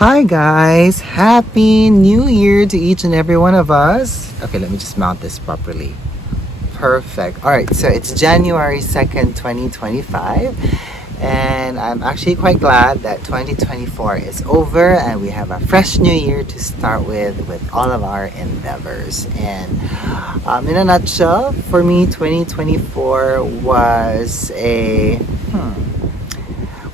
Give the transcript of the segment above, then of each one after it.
Hi guys! Happy New Year to each and every one of us. Okay, let me just mount this properly. Perfect. Alright, so it's January 2nd, 2025. And I'm actually quite glad that 2024 is over and we have a fresh new year to start with all of our endeavors. And in a nutshell, for me, 2024 was a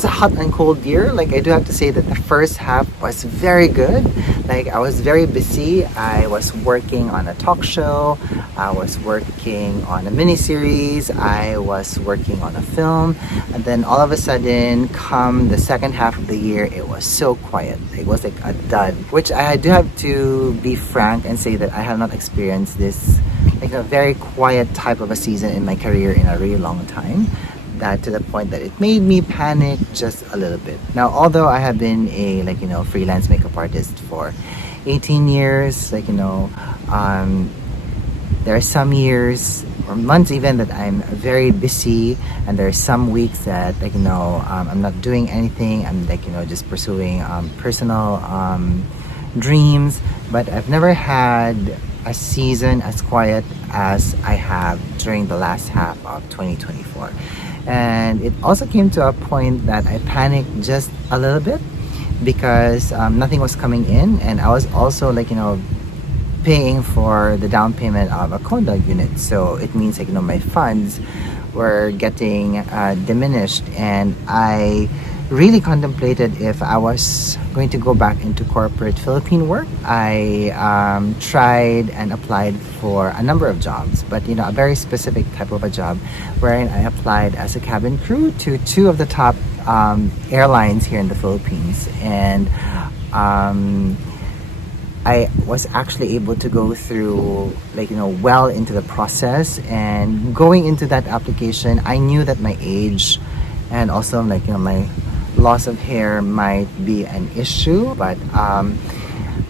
hot and cold year. Like, I do have to say that the first half was very good. Like, I was very busy. I was working on a talk show. I was working on a miniseries. I was working on a film. And then all of a sudden, come the second half of the year, it was so quiet. It was like a dud, which I do have to be frank and say that I have not experienced this, like, a very quiet type of a season in my career in a really long time. That to the point that it made me panic just a little bit. Now, although I have been a freelance makeup artist for 18 years, there are some years or months even that I'm very busy, and there are some weeks that I'm not doing anything. I'm just pursuing personal dreams. But I've never had a season as quiet as I have during the last half of 2024. And it also came to a point that I panicked just a little bit because nothing was coming in, and I was also paying for the down payment of a condo unit. So it means my funds were getting diminished, and I really contemplated if I was going to go back into corporate Philippine work. I tried and applied for a number of jobs, but a very specific type of a job wherein I applied as a cabin crew to two of the top airlines here in the Philippines. And I was actually able to go through well into the process. And going into that application, I knew that my age and also my loss of hair might be an issue, but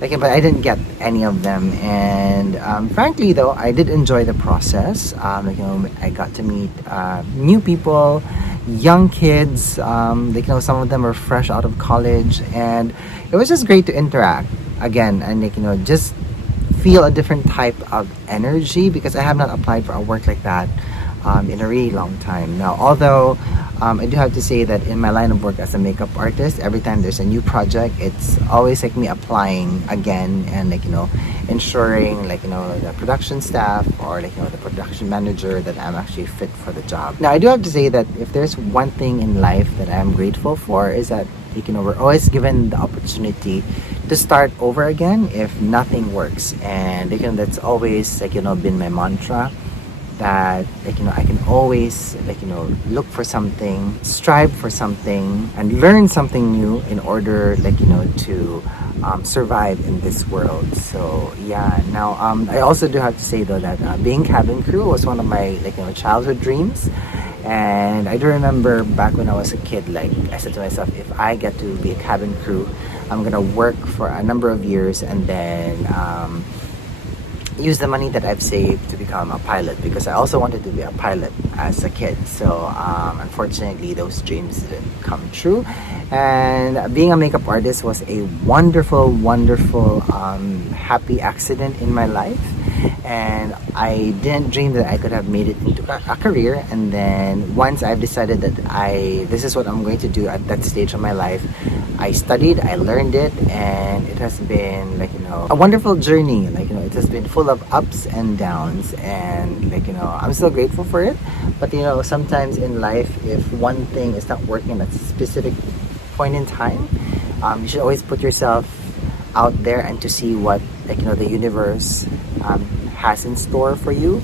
but I didn't get any of them. And frankly though, I did enjoy the process. I got to meet new people, young kids, some of them were fresh out of college, and it was just great to interact again and just feel a different type of energy, because I have not applied for a work like that in a really long time. Now, although I do have to say that in my line of work as a makeup artist, every time there's a new project, it's always me applying again and ensuring the production staff or the production manager that I'm actually fit for the job. Now, I do have to say that if there's one thing in life that I'm grateful for, is that we're always given the opportunity to start over again if nothing works. And that's always been my mantra, that I can always look for something, strive for something, and learn something new in order to survive in this world. So yeah. Now I also do have to say though that being cabin crew was one of my childhood dreams. And I do remember back when I was a kid, I said to myself, if I get to be a cabin crew, I'm gonna work for a number of years and then use the money that I've saved to become a pilot, because I also wanted to be a pilot as a kid. So unfortunately, those dreams didn't come true. And being a makeup artist was a wonderful, wonderful, happy accident in my life. And I didn't dream that I could have made it into a career. And then once I've decided that this is what I'm going to do at that stage of my life, I studied, I learned it, and it has been a wonderful journey. It has been full of ups and downs, and I'm still grateful for it. But sometimes in life, if one thing is not working at a specific point in time, you should always put yourself out there and to see what the universe has in store for you.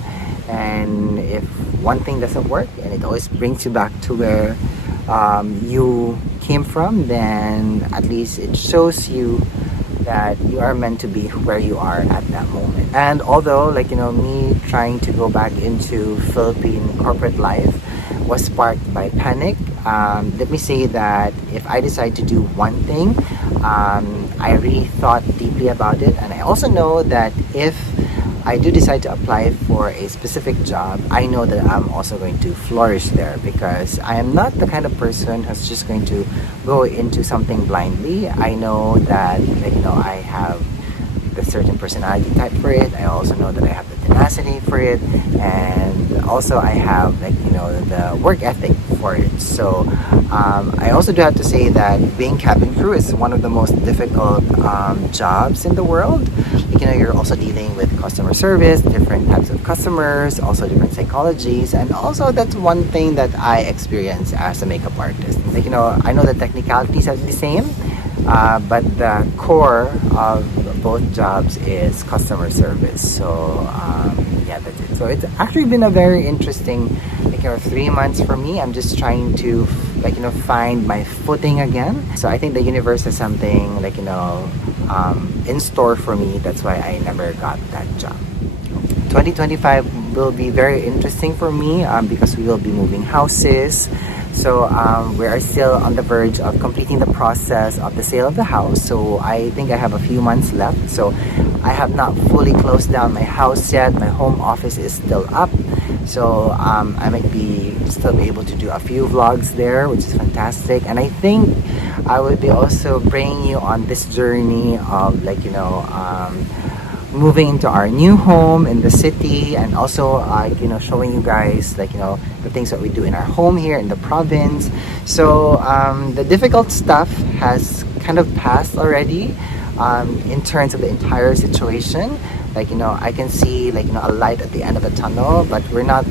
And if one thing doesn't work, and it always brings you back to where you came from, then at least it shows you that you are meant to be where you are at that moment. And although me trying to go back into Philippine corporate life was sparked by panic, let me say that if I decide to do one thing, I really thought deeply about it. And I also know that if I do decide to apply for a specific job, I know that I'm also going to flourish there, because I am not the kind of person who's just going to go into something blindly. I know that, I have the certain personality type for it. I also know that I have the tenacity for it, and also I have the work ethic for it. So I also do have to say that being cabin crew is one of the most difficult jobs in the world. You're also dealing with customer service, different types of customers, also different psychologies, and also that's one thing that I experience as a makeup artist. I know the technicalities are the same, but the core of both jobs is customer service. So yeah, that's it. So it's actually been a very interesting 3 months for me. I'm just trying to find my footing again. So I think the universe has something in store for me. That's why I never got that job. 2025 will be very interesting for me because we will be moving houses. So we are still on the verge of completing the process of the sale of the house. So I think I have a few months left. So I have not fully closed down my house yet. My home office is still up. So I might still be able to do a few vlogs there, which is fantastic. And I think I will be also bringing you on this journey of moving into our new home in the city, and also showing you guys the things that we do in our home here in the province. So the difficult stuff has kind of passed already in terms of the entire situation. I can see a light at the end of the tunnel, but we're not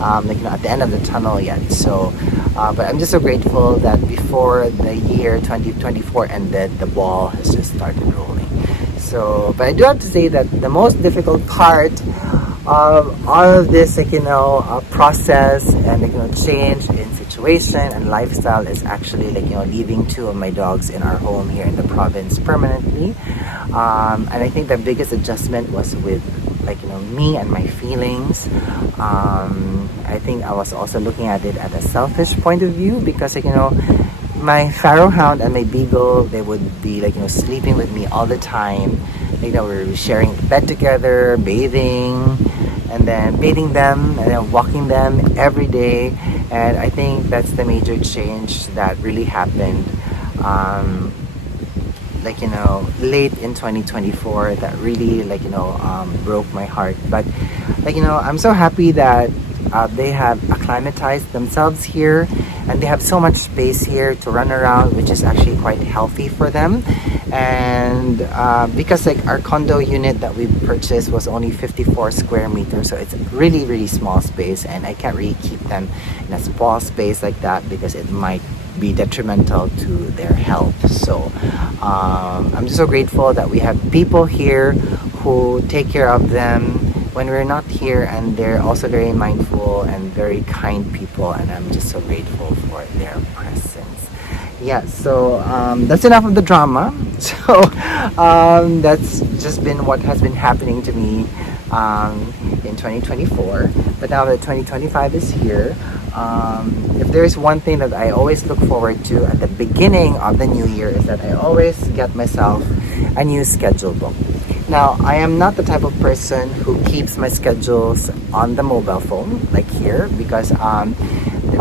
at the end of the tunnel yet. So but I'm just so grateful that before the year 2024 ended, the ball has just started rolling. So, but I do have to say that the most difficult part of all of this, process and change in situation and lifestyle is actually leaving 2 of my dogs in our home here in the province permanently. And I think the biggest adjustment was with me and my feelings. I think I was also looking at it at a selfish point of view, because my Pharaoh Hound and my Beagle, they would be sleeping with me all the time. We were sharing bed together, bathing, and then bathing them, and then walking them every day. And I think that's the major change that really happened late in 2024, that really broke my heart. But I'm so happy that they have acclimatized themselves here, and they have so much space here to run around, which is actually quite healthy for them. And because our condo unit that we purchased was only 54 square meters, so it's a really, really small space, and I can't really keep them in a small space like that because it might be detrimental to their health. So I'm just so grateful that we have people here who take care of them when we're not here, and they're also very mindful and very kind people, and I'm just so grateful for their presence. Yeah, so that's enough of the drama. So that's just been what has been happening to me in 2024. But now that 2025 is here, if there's one thing that I always look forward to at the beginning of the new year, is that I always get myself a new schedule book. Now, I am not the type of person who keeps my schedules on the mobile phone like here, because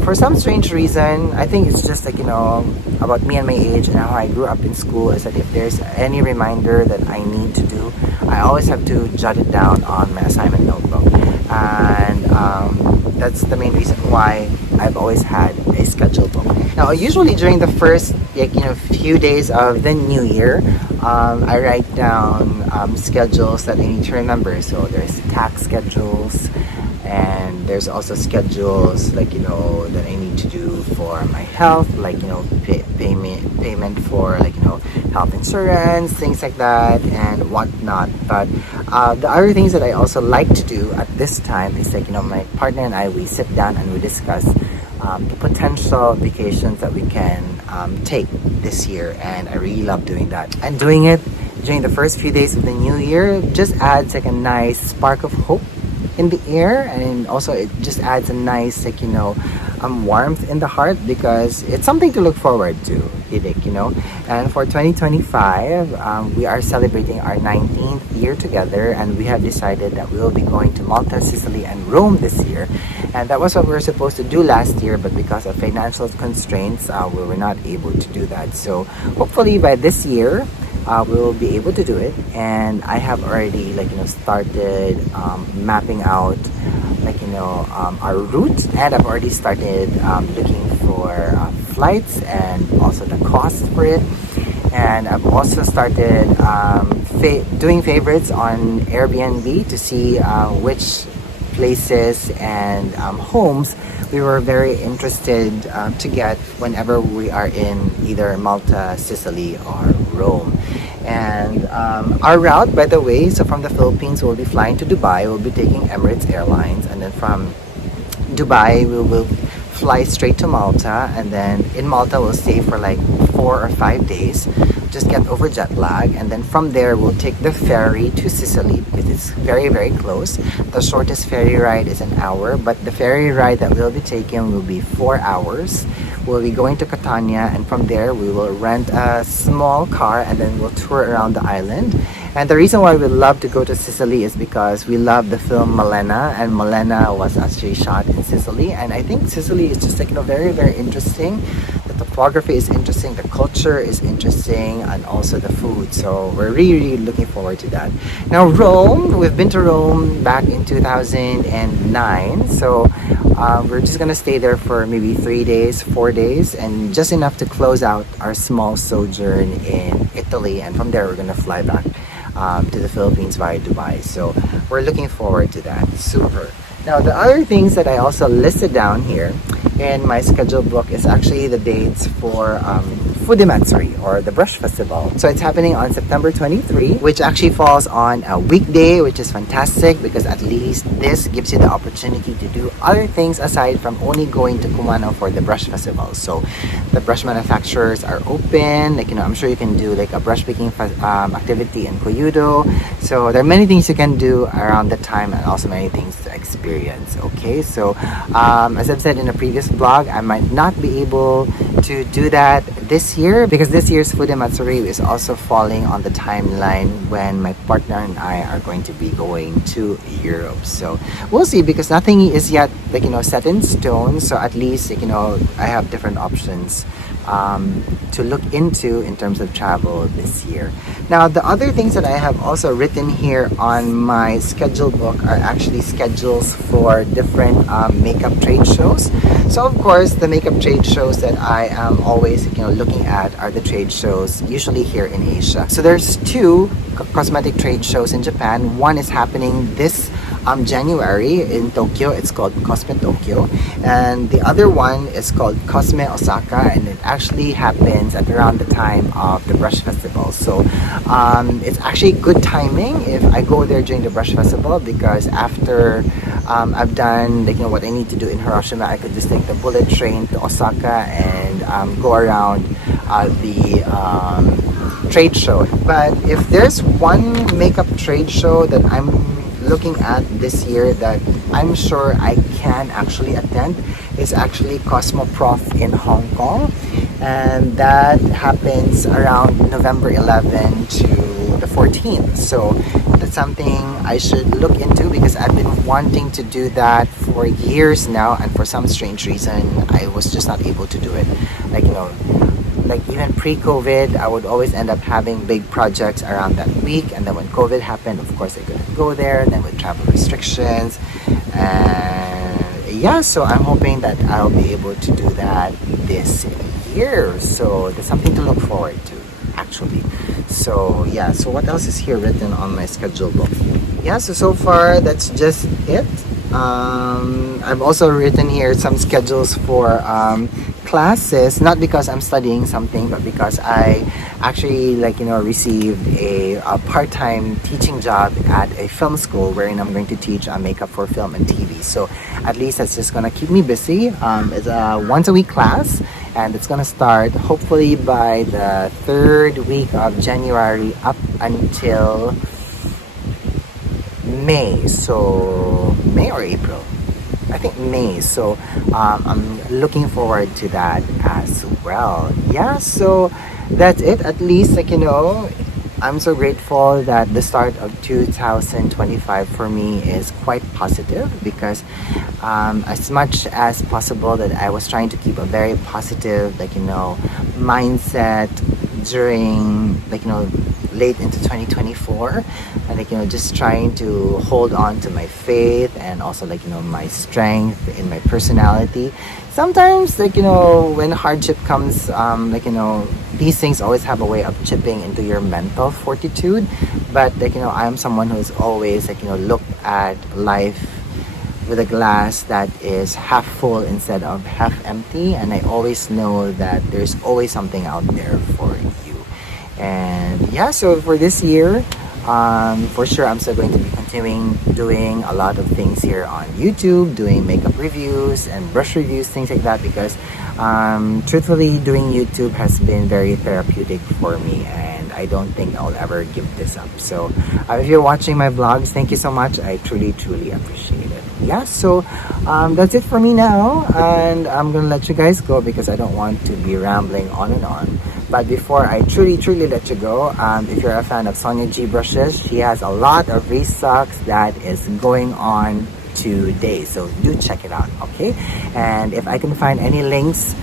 for some strange reason, I think it's just about me and my age and how I grew up in school, is that if there's any reminder that I need to do, I always have to jot it down on my assignment notebook. And that's the main reason why I've always had a schedule book. Now, usually during the first few days of the new year, I write down schedules that I need to remember. So there's tax schedules, and there's also schedules that I need to do for my health, payment for health insurance, things like that and whatnot. But the other things that I also like to do at this time is my partner and I, we sit down and we discuss the potential vacations that we can take this year, and I really love doing that. And doing it during the first few days of the new year just adds a nice spark of hope in the air, and also it just adds a nice warmth in the heart, because it's something to look forward to, and for 2025 we are celebrating our 19th year together, and we have decided that we will be going to Malta, Sicily, and Rome this year. And that was what we were supposed to do last year, but because of financial constraints we were not able to do that. So hopefully by this year we will be able to do it, and I have already started mapping out our route, and I've already started looking for flights and also the cost for it. And I've also started doing favorites on Airbnb to see which places and homes we were very interested to get whenever we are in either Malta, Sicily, or Rome. And our route, by the way, so from the Philippines we'll be flying to Dubai. We'll be taking Emirates Airlines, and then from Dubai we will fly straight to Malta, and then in Malta we'll stay for like 4 or 5 days, just get over jet lag, and then from there we'll take the ferry to Sicily, because it's very, very close. The shortest ferry ride is an hour, but the ferry ride that we'll be taking will be 4 hours. We'll be going to Catania, and from there we will rent a small car, and then we'll tour around the island. And the reason why we love to go to Sicily is because we love the film Malena, and Malena was actually shot in Sicily. And I think Sicily is just very, very interesting. The topography is interesting, the culture is interesting, and also the food. So we're really, really looking forward to that. Now Rome, we've been to Rome back in 2009. So we're just gonna stay there for maybe 3 days, 4 days, and just enough to close out our small sojourn in Italy. And from there we're gonna fly back to the Philippines via Dubai. So we're looking forward to that. Super. Now the other things that I also listed down here in my schedule book is actually the dates for Matsuri, or the Brush Festival. So it's happening on September 23, which actually falls on a weekday, which is fantastic, because at least this gives you the opportunity to do other things aside from only going to Kumano for the Brush Festival. So the brush manufacturers are open, I'm sure you can do like a brush picking activity in Koyudo. So there are many things you can do around the time, and also many things to experience. Okay, so as I've said in a previous vlog, I might not be able to do that this year, because this year's Matsuri is also falling on the timeline when my partner and I are going to be going to Europe. So we'll see, because nothing is yet set in stone. So at least I have different options to look into in terms of travel this year. Now the other things that I have also written here on my schedule book are actually schedules for different makeup trade shows. So of course the makeup trade shows that I am always looking at are the trade shows usually here in Asia. So there's 2 cosmetic trade shows in Japan. One is happening this January in Tokyo. It's called Cosme Tokyo, and the other one is called Cosme Osaka, and it actually happens at around the time of the Brush Festival. So it's actually good timing if I go there during the Brush Festival, because after I've done what I need to do in Hiroshima, I could just take the bullet train to Osaka and go around the trade show. But if there's one makeup trade show that I'm looking at this year that I'm sure I can actually attend, is actually Cosmoprof in Hong Kong, and that happens around November 11 to the 14th. So that's something I should look into, because I've been wanting to do that for years now, and for some strange reason I was just not able to do it. Even pre-COVID, I would always end up having big projects around that week, and then when COVID happened, of course I couldn't go there, and then with travel restrictions, and yeah, so I'm hoping that I'll be able to do that this year. So there's something to look forward to, actually. So yeah, so what else is here written on my schedule book? Yeah, so far that's just it. I've also written here some schedules for classes, not because I'm studying something, but because I actually received a part-time teaching job at a film school wherein I'm going to teach makeup for film and TV. So at least that's just gonna keep me busy. It's a once a week class, and it's gonna start hopefully by the 3rd week of January up until May. So May or April? I think May. So I'm looking forward to that as well. Yeah, so that's it. At least, like, I'm so grateful that the start of 2025 for me is quite positive, because as much as possible that I was trying to keep a very positive, mindset during, late into 2024, and just trying to hold on to my faith, and also my strength in my personality. Sometimes, when hardship comes, these things always have a way of chipping into your mental fortitude. But I am someone who is always look at life with a glass that is half full instead of half empty, and I always know that there's always something out there for you. And yeah, so for this year, for sure I'm still going to be continuing doing a lot of things here on YouTube, doing makeup reviews and brush reviews, things like that, because truthfully, doing YouTube has been very therapeutic for me, and I don't think I'll ever give this up. So if you're watching my vlogs, thank you so much. I truly appreciate it. Yeah, so that's it for me now, and I'm gonna let you guys go because I don't want to be rambling on and on. But before I truly let you go, if you're a fan of Sonia G Brushes, she has a lot of restocks that is going on today, so do check it out, okay? And if I can find any links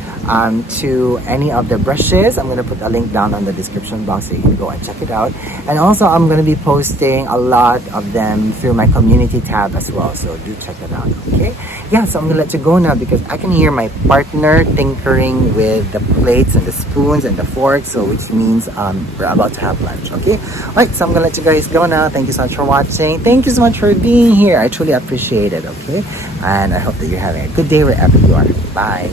to any of the brushes, I'm gonna put a link down on the description box so you can go and check it out. And also, I'm gonna be posting a lot of them through my community tab as well, so do check it out, okay? Yeah, so I'm gonna let you go now because I can hear my partner tinkering with the plates and the spoons and the forks, so which means we're about to have lunch, okay? Alright, so I'm gonna let you guys go now. Thank you so much for watching. Thank you so much for being here. I truly appreciate it, okay? And I hope that you're having a good day wherever you are. Bye.